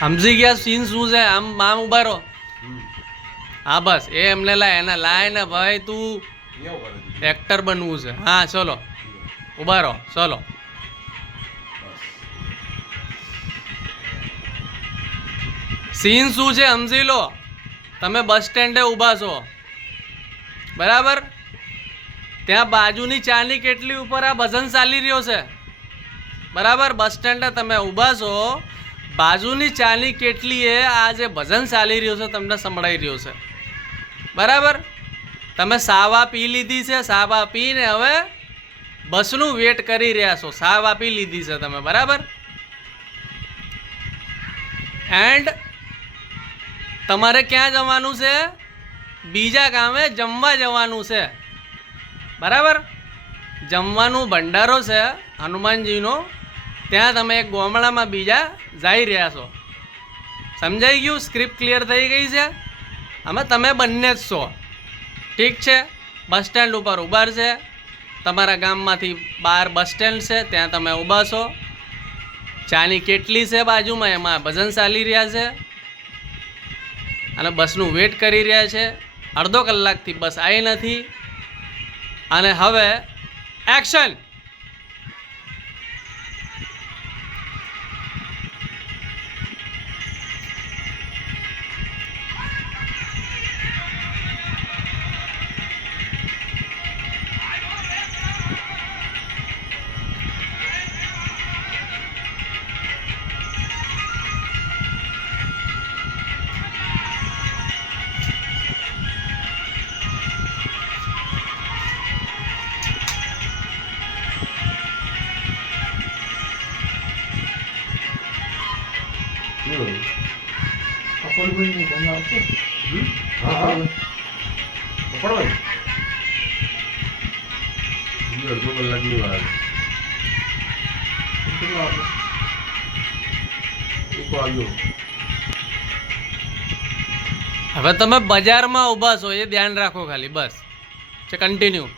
સમજી ગયા સીન શું છે? આમ ઉભા રહો. હા બસ એ એમને એના લાય ને ભાઈ તું એક્ટર બનવું છે. હા ચલો ઉભા રહો. ચલો સીન શું છે સમજી લો. તમે બસ સ્ટેન્ડે ઊભા છો બરાબર, ત્યાં બાજુની ચાની કેટલી ઉપર આ ભજન ચાલી રહ્યો છે બરાબર. બસ સ્ટેન્ડે તમે ઊભા છો, બાજુની ચાની કેટલીએ આ જે ભજન ચાલી રહ્યું છે તમને સંભળાઈ રહ્યું છે બરાબર. તમે સાવા પી લીધી છે, સાવા પીને હવે બસનું વેટ કરી રહ્યા છો. સાવા પી લીધી છે તમે બરાબર. એન્ડ તમારે ક્યાં જવાનું છે? બીજા ગામે જમવા જવાનું છે બરાબર. જમવાનું ભંડારો છે હનુમાનજીનો, ત્યાં તમે એક ગામડામાં બીજા જઈ રહ્યા છો. સમજાઈ ગયું? સ્ક્રિપ્ટ ક્લિયર થઈ ગઈ છે? અમે તમે બંને જ છો, ઠીક છે. બસ સ્ટેન્ડ ઉપર ઊભા છે, તમારા ગામમાંથી બહાર બસ સ્ટેન્ડ છે ત્યાં તમે ઊભા છો. ચાની કેટલી છે બાજુમાં, એમાં ભજન ચાલી રહ્યા છે અને બસનું વેટ કરી રહ્યા છે. અડધો કલાકથી બસ આવી નથી. અને હવે એક્શન. હવે તમે બજારમાં ઊભા છો એ ધ્યાન રાખો ખાલી, બસ છે. કન્ટિન્યુ.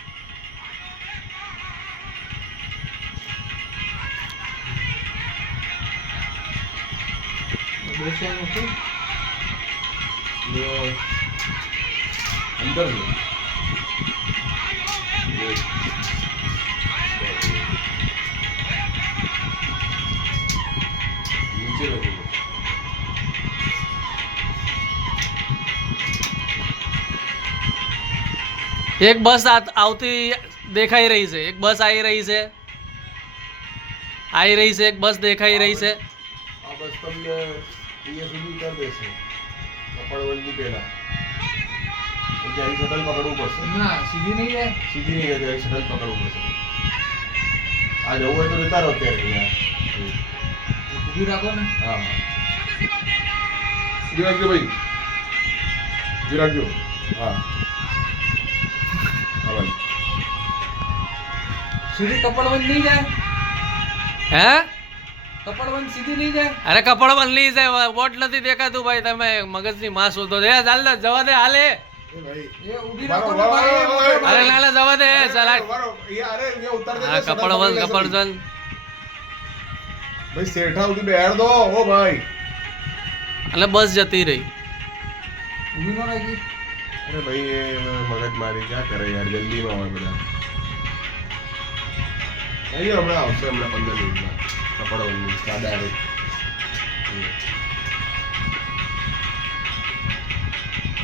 એક બસ આવતી દેખાઈ રહી છે, એક બસ આવી રહી છે, એક બસ દેખાઈ રહી છે. આ બસ તમને અહીંયા સુધી કરી દેશે કપડવંજની પહેલા. ત્યારે શટલ પકડવું પડશે. ના સીધી નહીં જાય. સીધી નહીં જાય, ત્યારે શટલ પકડવું પડશે. આ જવું હોય તો જતા રહો અત્યારે અહીંયા. ઊભી રાખો ને. હા હા ઊભી રાખજો ભાઈ, ઊભી રાખજો. હા હા ભાઈ. સીધી કપડવંજ નહીં જાય. હે કપડવંજ સીધી નહીં જાય. અરે કપડ બદલી જાય, વોટ નથી દેખાતું ભાઈ. તમે મગજની માં શોધો છે. ચાલ જવા દે, હાલે. એ ભાઈ એ ઊભી રાખો ને ભાઈ. અરે નાલા જવા દે. ચાલ અરે અહીંયા ઉતાર દેજો. હા કપડ ભાઈ શેઠા સુધી બેહાડ દો. ઓ ભાઈ એટલે બસ જતી રહી. ઊભી ન રાખી. અરે ભાઈ એ મગજ મારી ક્યાં કરે યાર, જલ્દીમાં હોય બધા. હમણાં આવશે, હમણાં 15 મિનિટમાં કપડો સાદા.